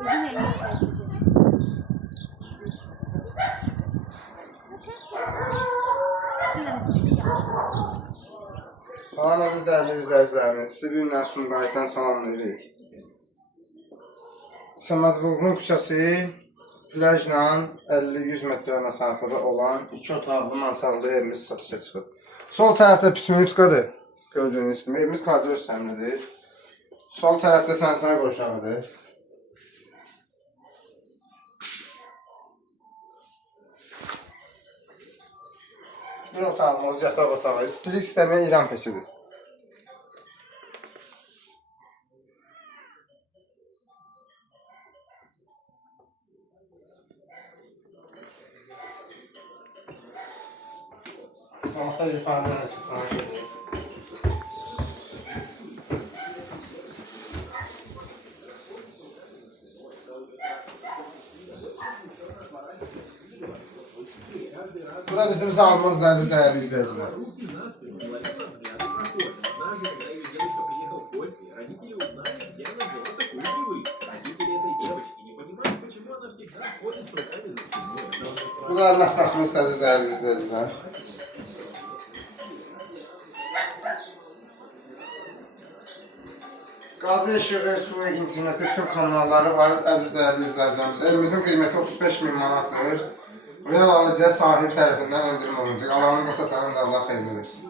Uzun elini taşıyacağım. Dünən istəyirdik yaxşı. Salam əziz dəyərli izləyicilərimiz, sizi bir günlə Sumqayıtdan salamlayırıq. Səmədvurğun küçəsi plajla 50-100 metrə məsafədə olan 2 otaqlı mansarlı evimiz satışa çıxıb. Sol tərəfdə Pismünitkadır, gördüyünüz kimi. Evimiz koridor sistemlidir. Sol tərəfdə sanitar qoşağıdır. Bir otağımız, yataq otağı, istilik sistemi İran peçidir. Orta yukarıdan sıkıntı edir. Bu da bizim zalımız, əziz dəyərli izləyicilər. Bu da Allah baxımız, əziz dəyərli izləyicilər. Qazı işığı, su, interneti, bütün kanalları var, əziz dəyərli izləyicilərimiz. Evimizin qiyməti 35.000 manatdır. Real alıcıya sahib tərəfindən endirim olunacaq. Alanın da satanın da Allah xeyirli versin.